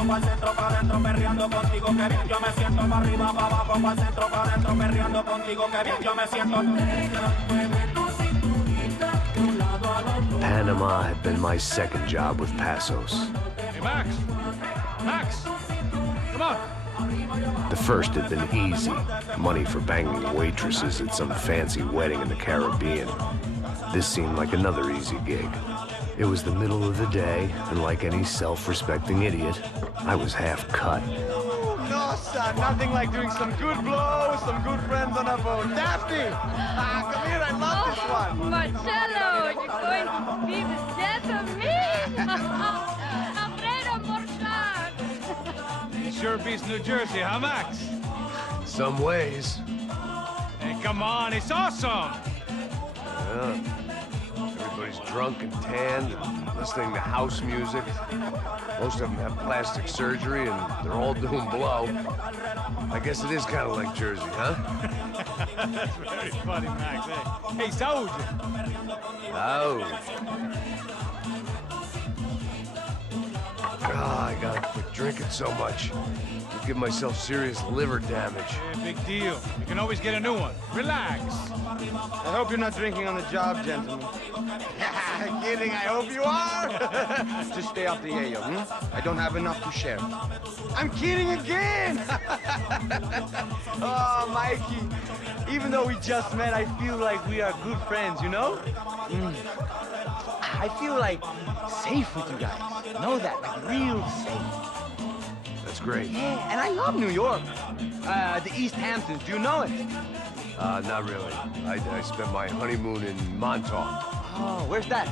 abajo, pa'l centro, pa' adentro, perreando contigo, que bien yo me siento. Pa' arriba, pa' abajo, pa'l centro, pa' adentro, perreando contigo, que bien yo me siento. Panama had been my second job with Passos. Hey, Max! Max! Come on! The first had been easy. Money for banging waitresses at some fancy wedding in the Caribbean. This seemed like another easy gig. It was the middle of the day, and like any self-respecting idiot, I was half cut. No, son, nothing like doing some good blows, some good friends on a boat. Daphne! Come here, I love this one. Marcello, you're going to be the death of me? Alfredo Morchan. Sure beats New Jersey, huh, Max? Some ways. Hey, come on, it's awesome! Yeah. Everybody's drunk and tanned and listening to house music. Most of them have plastic surgery and they're all doing blow. I guess it is kind of like Jersey, huh? That's very funny, Max. Hey, Saúde! Oh. I gotta quit drinking so much. I'll give myself serious liver damage. Yeah, big deal. You can always get a new one. Relax. I hope you're not drinking on the job, gentlemen. Kidding, I hope you are. Just stay off the yayo, I don't have enough to share. I'm kidding again. Oh, Mikey, even though we just met, I feel like we are good friends, you know? I feel like safe with you guys. Know that, like real safe. That's great. Yeah, and I love New York. The East Hamptons, do you know it? Not really. I spent my honeymoon in Montauk. Oh, where's that?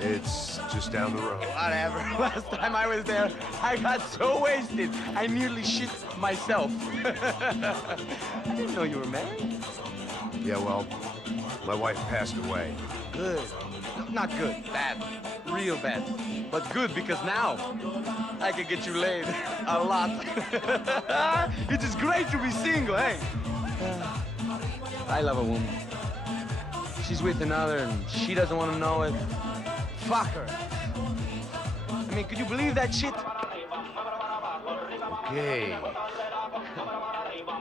It's just down the road. Whatever. Last time I was there, I got so wasted, I nearly shit myself. I didn't know you were married. Yeah, well, my wife passed away. Good. Not good. Bad. Real bad. But good because now I can get you laid a lot. It is great to be single, hey? I love a woman. She's with another and she doesn't want to know it. Fuck her. I mean, could you believe that shit? Okay.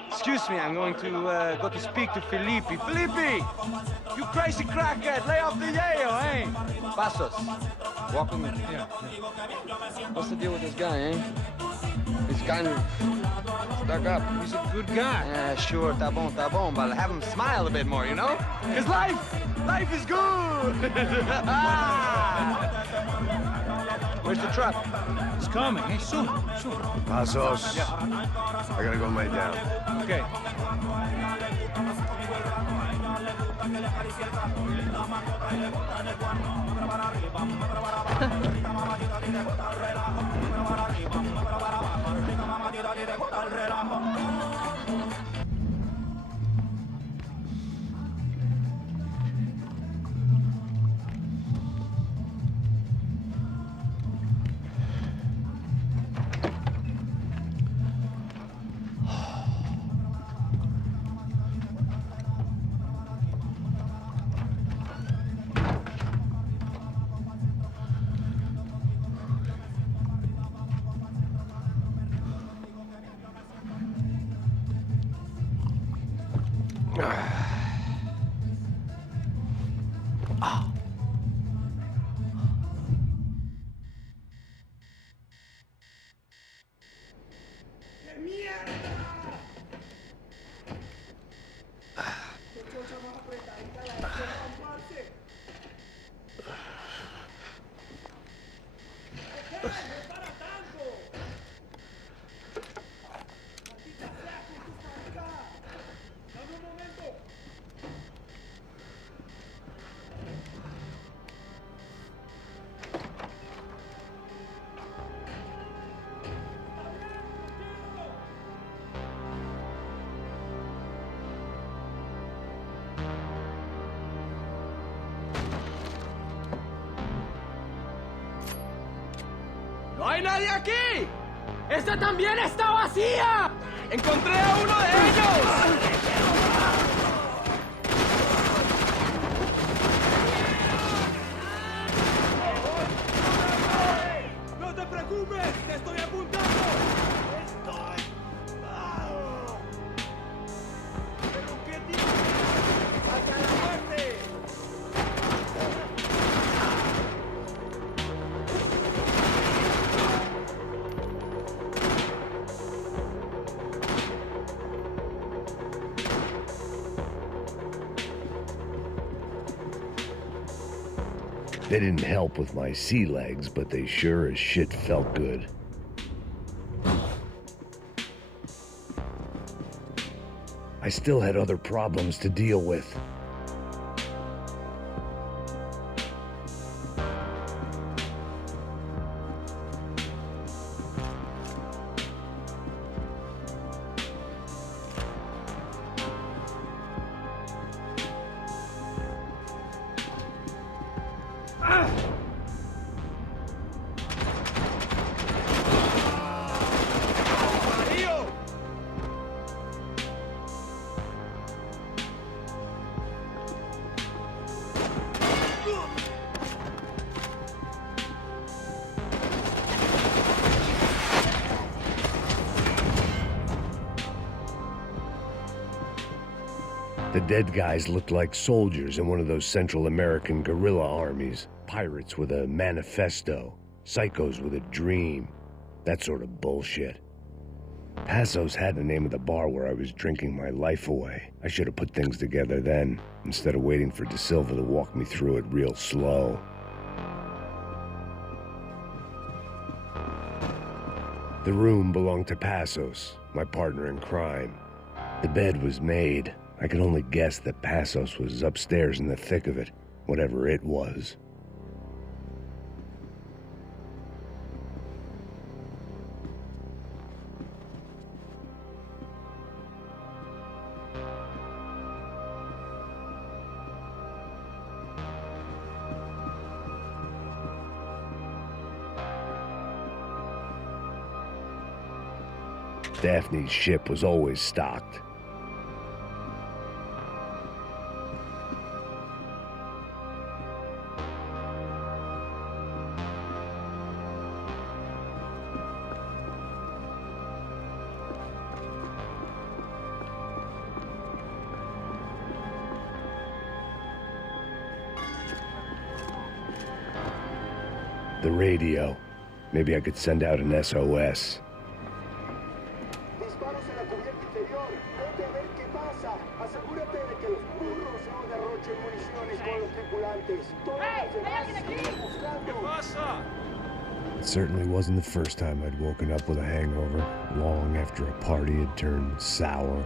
Excuse me, I'm going to go to speak to Felipe. Felipe! You crazy crackhead, lay off the yayo, eh? Passos, walk with me. Yeah. What's the deal with this guy, eh? He's kind of stuck up. He's a good guy. Yeah, sure, tá bom, but have him smile a bit more, you know? Because life is good! Where's the truck? It's coming. Hey, soon. Passos. Yeah. I gotta go lay down. Okay. ¡No hay nadie aquí! ¡Esta también está vacía! ¡Encontré a uno de ellos! No te preocupes. preocupes! ¡Te estoy apuntando! ¡Estoy... ¡Ah! ¿Pero qué tipo? ¡Hasta la muerte! They didn't help with my sea legs, but they sure as shit felt good. I still had other problems to deal with. The dead guys looked like soldiers in one of those Central American guerrilla armies. Pirates with a manifesto, psychos with a dream, that sort of bullshit. Passos had the name of the bar where I was drinking my life away. I should have put things together then, instead of waiting for De Silva to walk me through it real slow. The room belonged to Passos, my partner in crime. The bed was made. I could only guess that Passos was upstairs in the thick of it, whatever it was. Daphne's ship was always stocked. The radio. Maybe I could send out an SOS. Disparos en la cubierta interior. Vete a ver qué pasa. Asegúrate de que los burros no derrochen municiones con los tripulantes. Todos los demás siguen buscando. It certainly wasn't the first time I'd woken up with a hangover, long after a party had turned sour.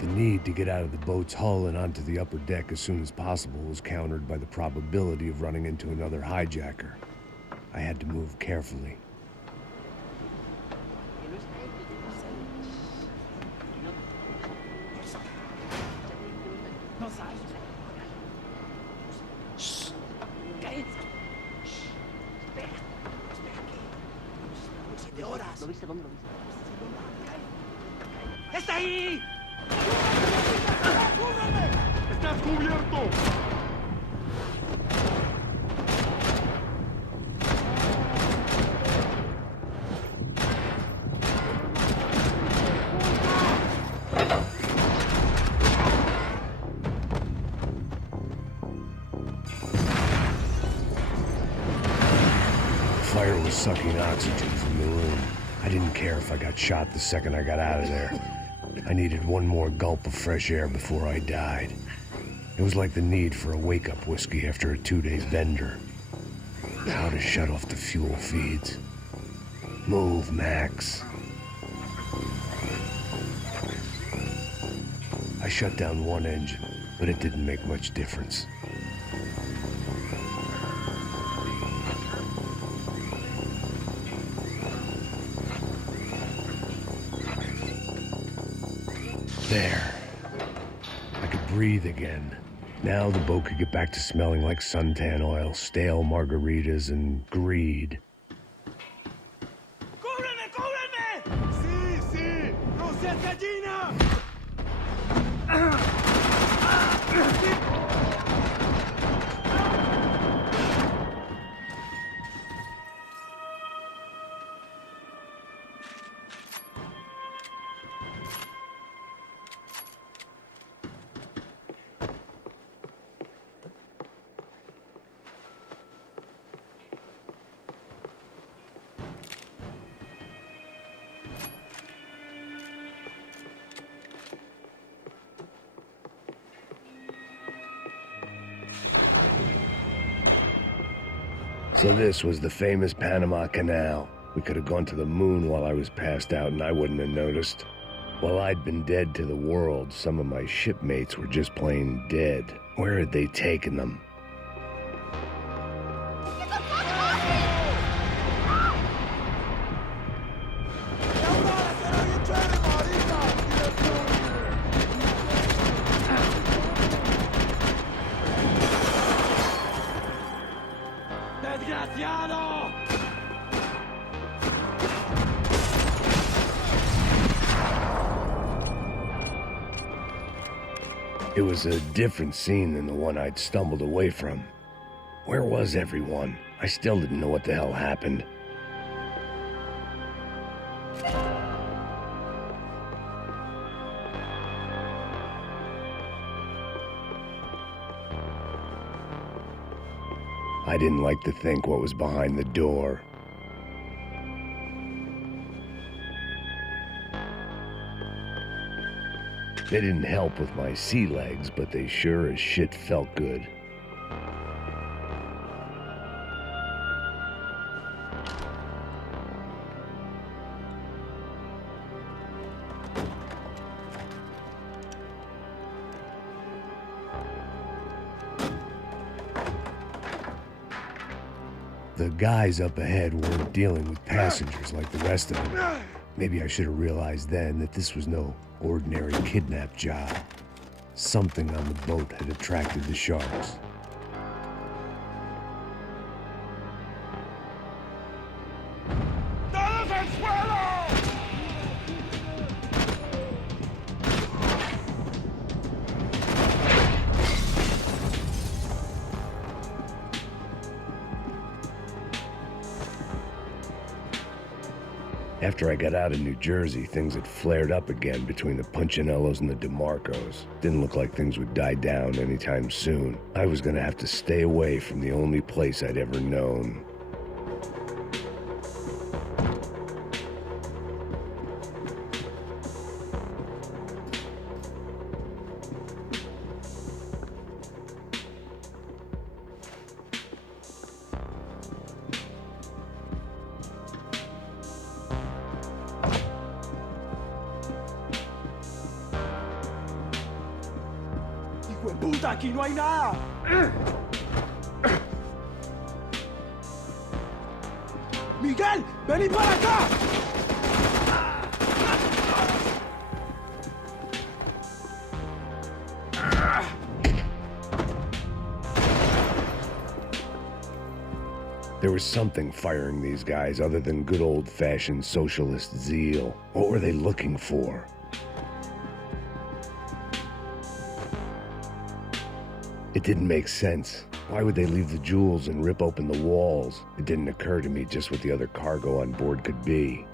The need to get out of the boat's hull and onto the upper deck as soon as possible was countered by the probability of running into another hijacker. I had to move carefully. ¡Está ahí! ¡Cúbrame! ¡Estás cubierto! The fire was sucking oxygen from the room. I didn't care if I got shot the second I got out of there. I needed one more gulp of fresh air before I died. It was like the need for a wake-up whiskey after a 2-day bender. How to shut off the fuel feeds. Move, Max. I shut down one engine, but it didn't make much difference. There. I could breathe again. Now the boat could get back to smelling like suntan oil, stale margaritas, and greed. ¡Cúbreme, cúbreme! ¡Sí, sí! ¡No seas gallina! So this was the famous Panama Canal. We could have gone to the moon while I was passed out and I wouldn't have noticed. While I'd been dead to the world, some of my shipmates were just plain dead. Where had they taken them? ¡Desgraciado! It was a different scene than the one I'd stumbled away from. Where was everyone? I still didn't know what the hell happened. I didn't like to think what was behind the door. They didn't help with my sea legs, but they sure as shit felt good. The guys up ahead weren't dealing with passengers like the rest of them. Maybe I should have realized then that this was no ordinary kidnap job. Something on the boat had attracted the sharks. ¡Todos al suelo! After I got out of New Jersey, things had flared up again between the Punchinellos and the DeMarcos. Didn't look like things would die down anytime soon. I was gonna have to stay away from the only place I'd ever known. ¡Puta, aquí no hay nada! ¡Miguel, vení para acá! There was something firing these guys other than good old-fashioned socialist zeal. What were they looking for? It didn't make sense. Why would they leave the jewels and rip open the walls? It didn't occur to me just what the other cargo on board could be.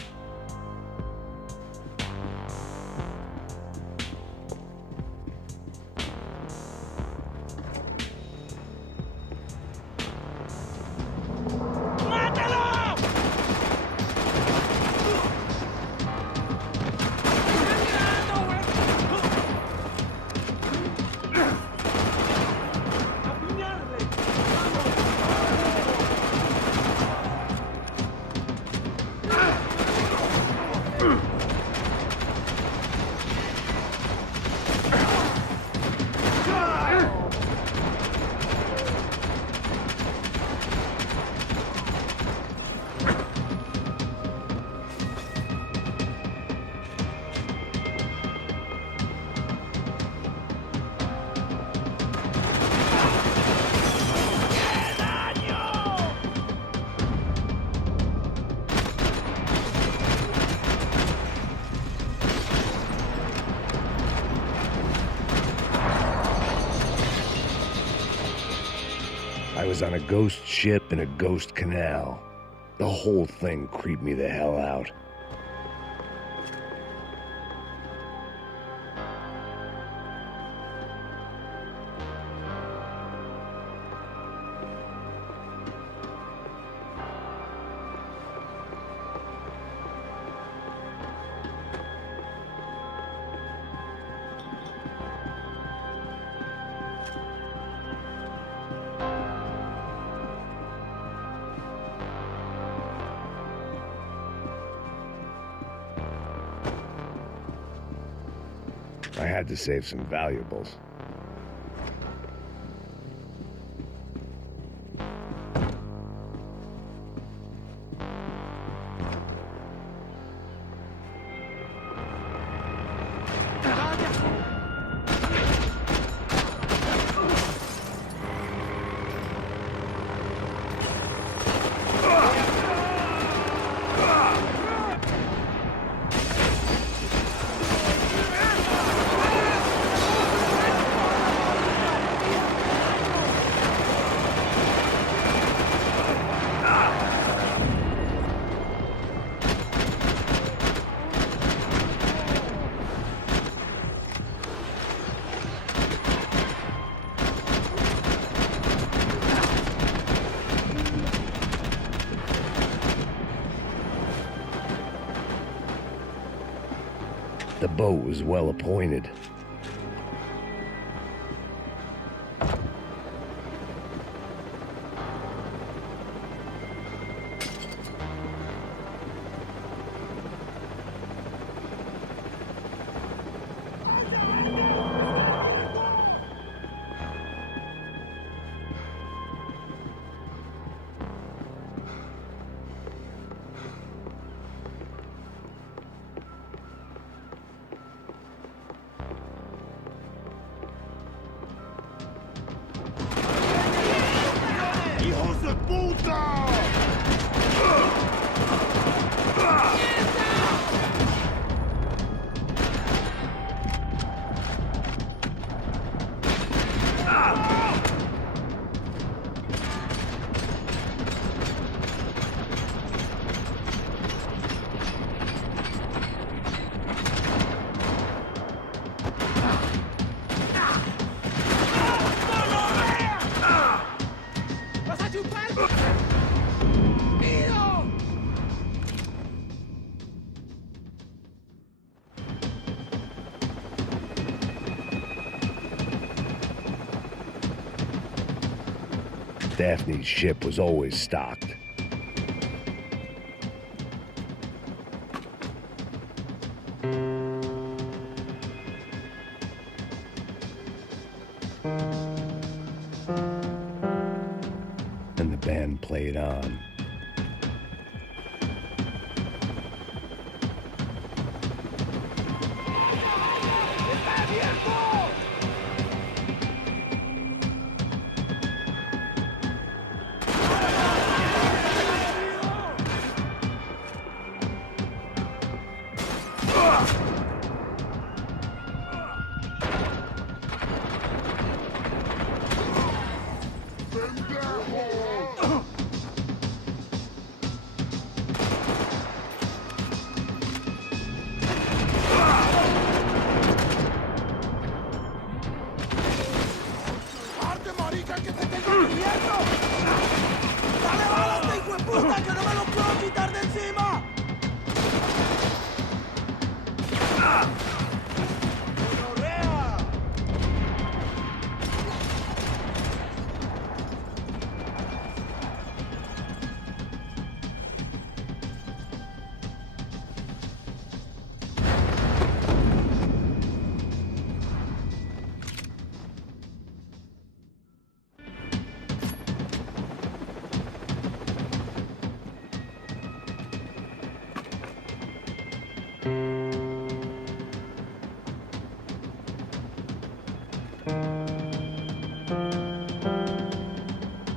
was on a ghost ship in a ghost canal. The whole thing creeped me the hell out. I had to save some valuables. The boat was well appointed. Daphne's ship was always stocked. And the band played on.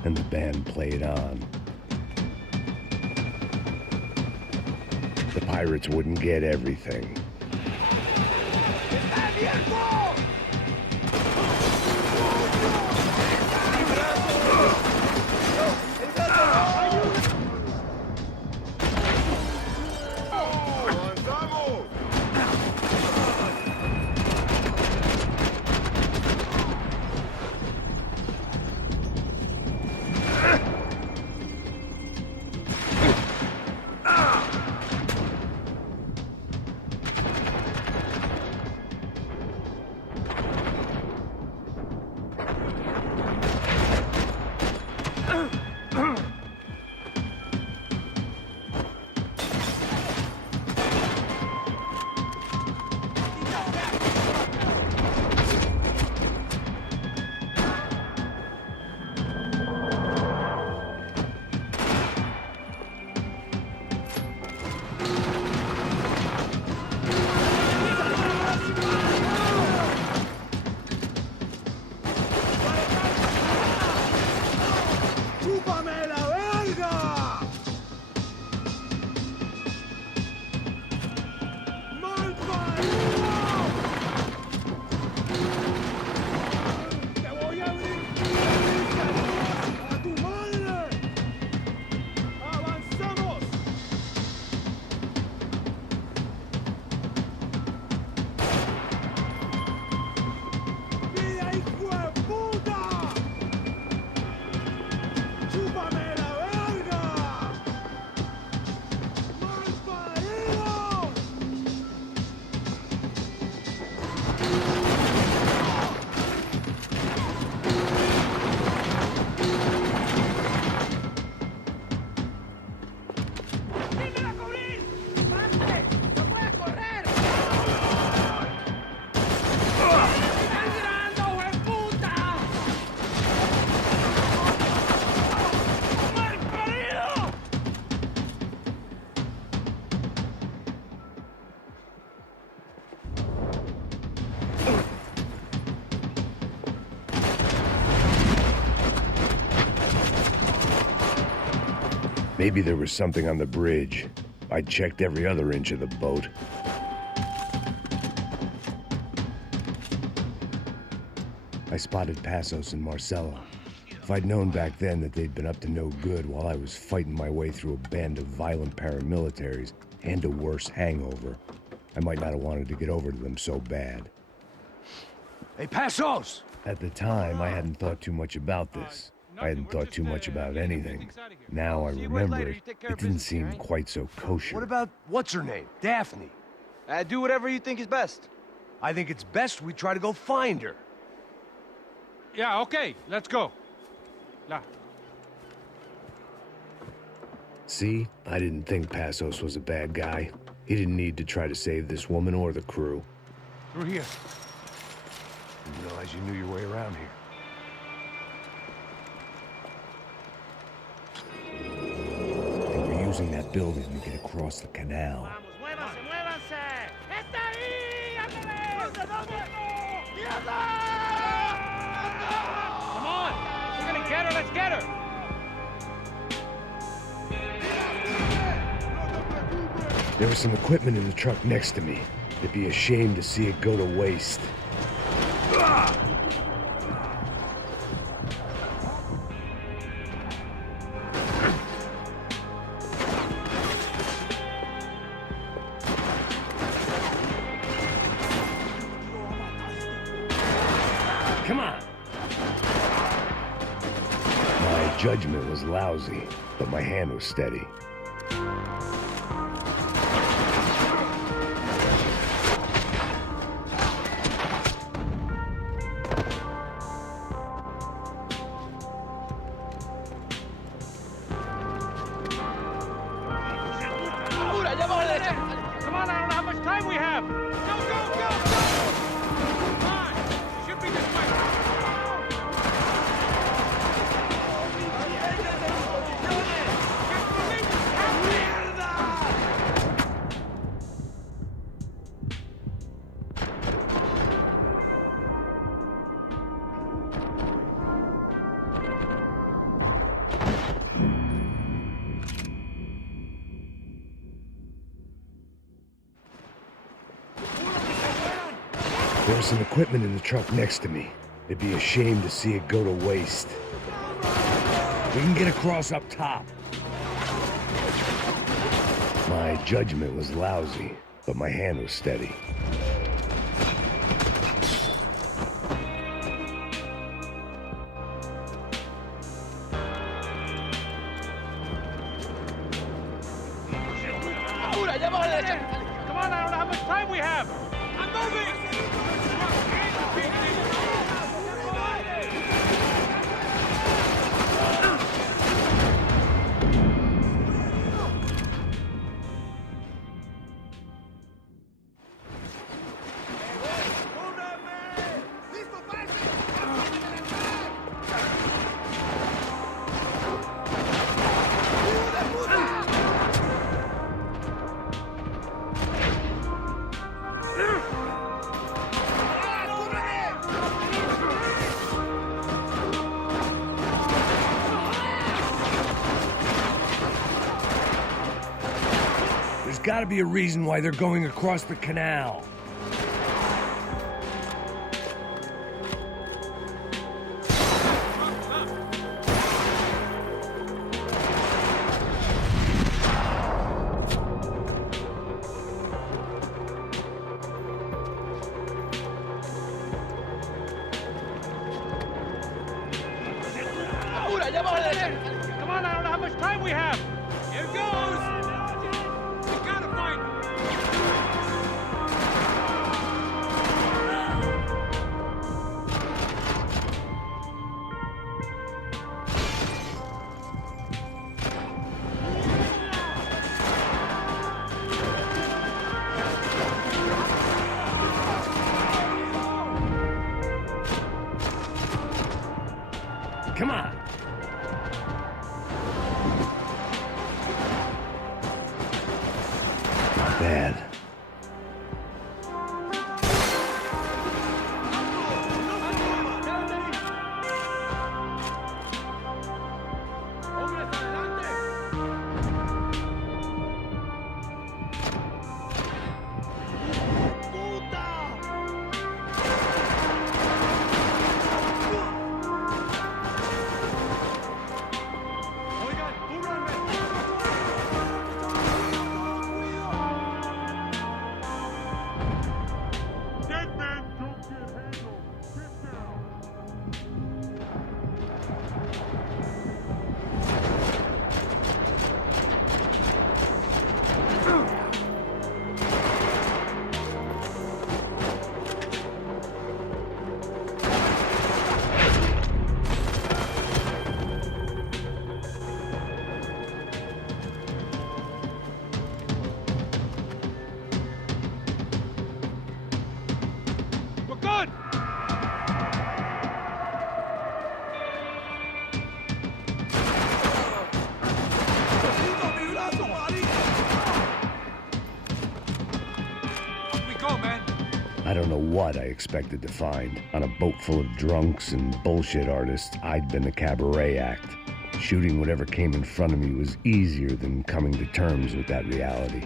And the band played on. The pirates wouldn't get everything. Maybe there was something on the bridge. I checked every other inch of the boat. I spotted Passos and Marcella. If I'd known back then that they'd been up to no good while I was fighting my way through a band of violent paramilitaries and a worse hangover, I might not have wanted to get over to them so bad. Hey, Passos! At the time, I hadn't thought too much about this. I hadn't thought too much about anything. Now I remember it didn't seem quite so kosher. What about, what's her name? Daphne. Do whatever you think is best. I think it's best we try to go find her. Yeah, okay, let's go. La. See? I didn't think Passos was a bad guy. He didn't need to try to save this woman or the crew. Through here. Didn't realize you knew your way around here. They were using that building to get across the canal. ¡Muévanse, muévanse! ¡Está ahí! ¡Ándale! Come on! We're gonna get her, let's get her! There was some equipment in the truck next to me. It'd be a shame to see it go to waste. Come on! My judgment was lousy, but my hand was steady. Come on, I don't know how much time we have. Go, go, go, go! Come on, should be this way. There was some equipment in the truck next to me. It'd be a shame to see it go to waste. We can get across up top. My judgment was lousy, but my hand was steady. Come on, I don't know how much time we have. I'm moving. There's gotta be a reason why they're going across the canal. Come on, I don't know how much time we have. Here goes. We gotta find her. Come on. go, man. I don't know what I expected to find. On a boat full of drunks and bullshit artists, I'd been the cabaret act. Shooting whatever came in front of me was easier than coming to terms with that reality.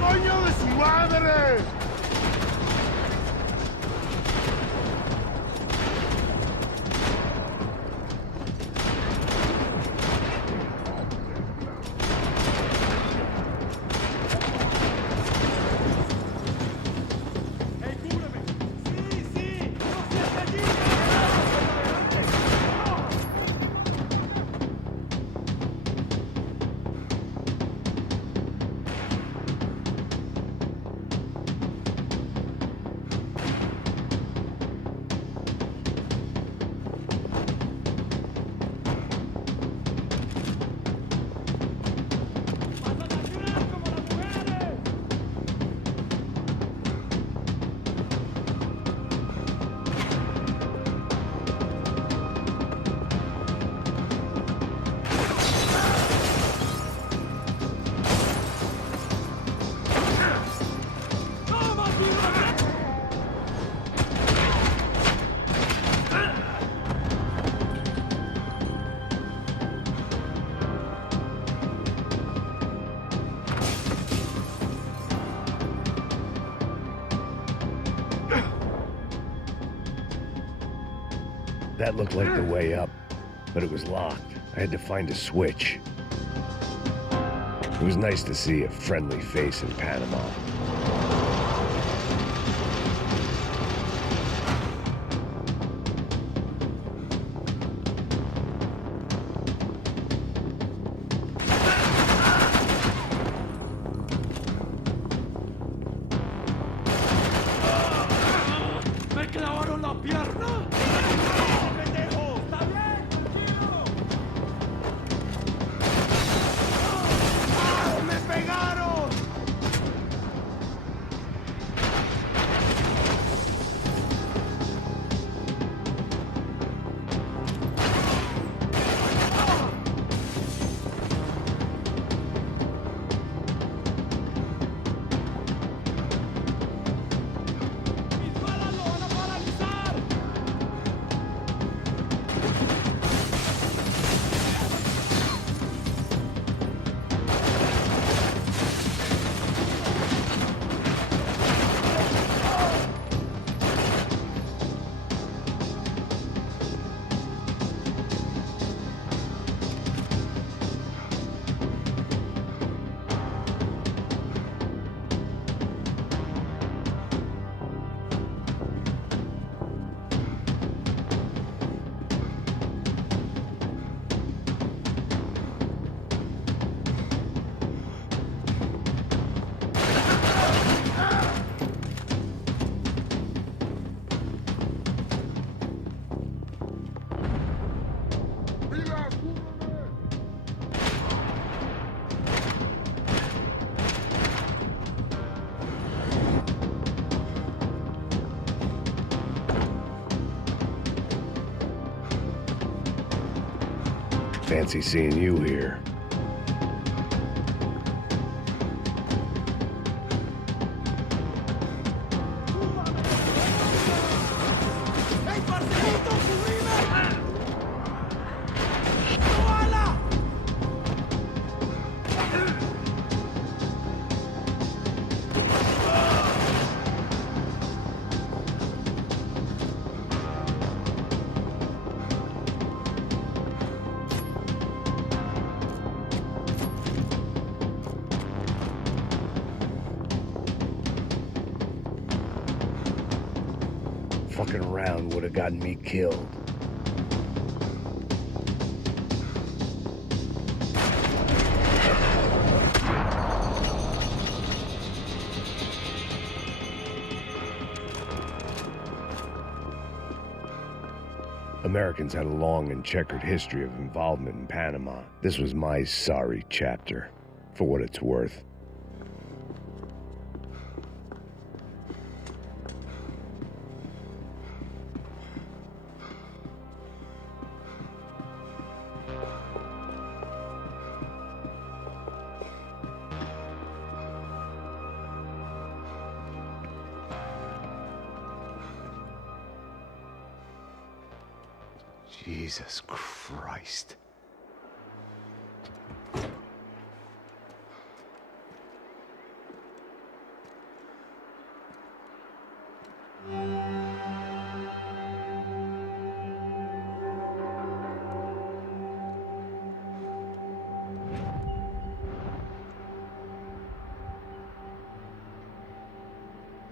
¡Coño de su madre! That looked like the way up, but it was locked. I had to find a switch. It was nice to see a friendly face in Panama. ¡Me clavaron la pierna! Fancy seeing you here. Fucking around would have gotten me killed. Americans had a long and checkered history of involvement in Panama. This was my sorry chapter, for what it's worth. Jesus Christ.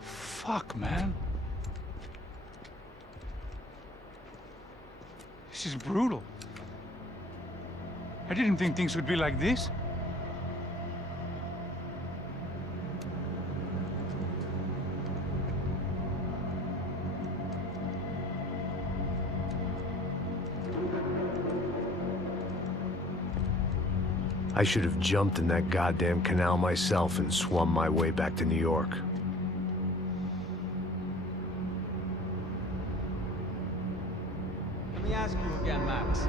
Fuck, man. This is brutal. I didn't think things would be like this. I should have jumped in that goddamn canal myself and swum my way back to New York. Let me ask you again, Max.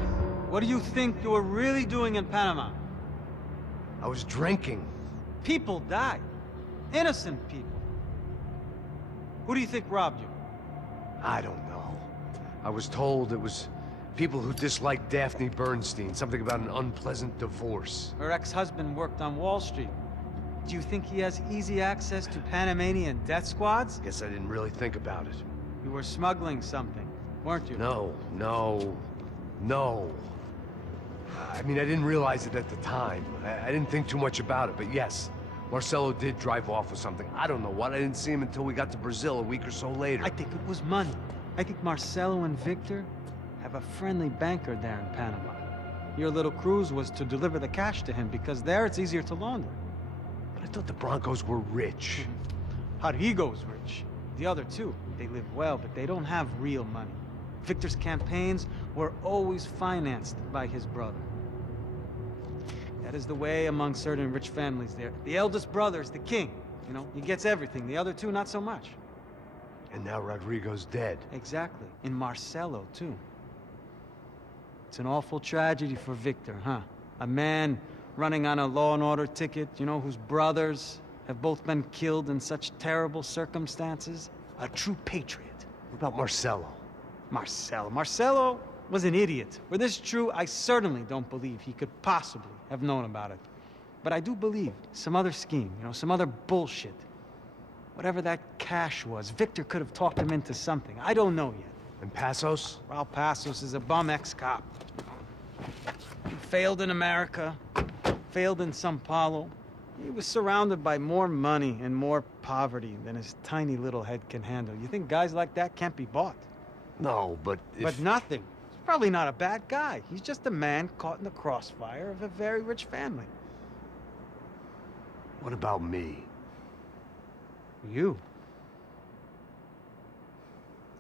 What do you think you were really doing in Panama? I was drinking. People died. Innocent people. Who do you think robbed you? I don't know. I was told it was people who disliked Daphne Bernstein, something about an unpleasant divorce. Her ex-husband worked on Wall Street. Do you think he has easy access to Panamanian death squads? Guess I didn't really think about it. You were smuggling something, weren't you? No. I mean, I didn't realize it at the time. I didn't think too much about it, but yes, Marcelo did drive off with something. I don't know what. I didn't see him until we got to Brazil a week or so later. I think it was money. I think Marcelo and Victor have a friendly banker there in Panama. Your little cruise was to deliver the cash to him because there it's easier to launder. But I thought the Broncos were rich. Rodrigo's rich. The other two, they live well, but they don't have real money. Victor's campaigns were always financed by his brother. That is the way among certain rich families there. The eldest brother is the king. You know, he gets everything. The other two, not so much. And now Rodrigo's dead. Exactly. And Marcelo, too. It's an awful tragedy for Victor, huh? A man running on a law and order ticket, you know, whose brothers have both been killed in such terrible circumstances. A true patriot. What about Marcelo? Marcelo was an idiot. Were this true, I certainly don't believe he could possibly have known about it. But I do believe some other scheme, you know, some other bullshit. Whatever that cash was, Victor could have talked him into something. I don't know yet. And Passos? Raul Passos is a bum ex-cop. He failed in America, failed in Sao Paulo. He was surrounded by more money and more poverty than his tiny little head can handle. You think guys like that can't be bought? No, but But nothing. He's probably not a bad guy. He's just a man caught in the crossfire of a very rich family. What about me? You.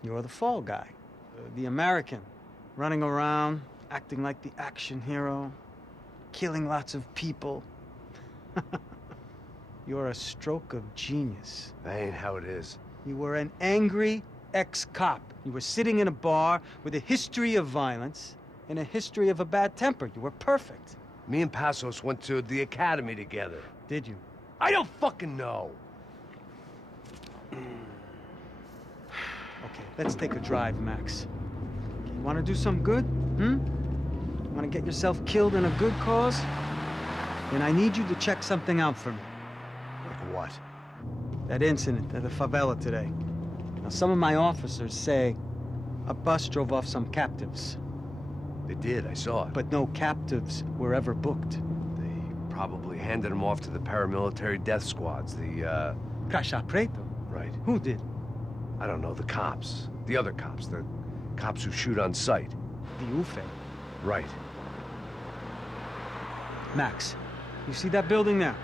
You're the fall guy. The American. Running around, acting like the action hero. Killing lots of people. You're a stroke of genius. That ain't how it is. You were an angry ex-cop. You were sitting in a bar with a history of violence and a history of a bad temper. You were perfect. Me and Passos went to the academy together. Did you? I don't fucking know. Okay, let's take a drive, Max. Okay, you want to do some good? You want to get yourself killed in a good cause? Then I need you to check something out for me. Like what? That incident at the favela today. Now, some of my officers say a bus drove off some captives. They did, I saw it. But no captives were ever booked. They probably handed them off to the paramilitary death squads, the, Caixa Preto? Right. Who did? I don't know, the cops. The other cops, the cops who shoot on sight. The ÖFFENEN. Right. Max, you see that building there?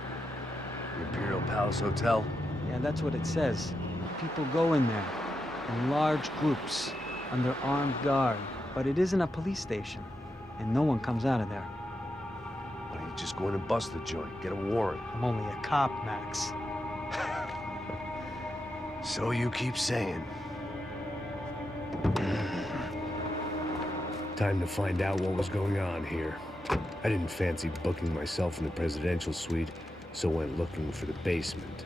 The Imperial Palace Hotel? Yeah, that's what it says. People go in there in large groups under armed guard. But it isn't a police station, and no one comes out of there. Why don't you just go in and bust the joint? Get a warrant. I'm only a cop, Max. So you keep saying. Time to find out what was going on here. I didn't fancy booking myself in the presidential suite, so went looking for the basement.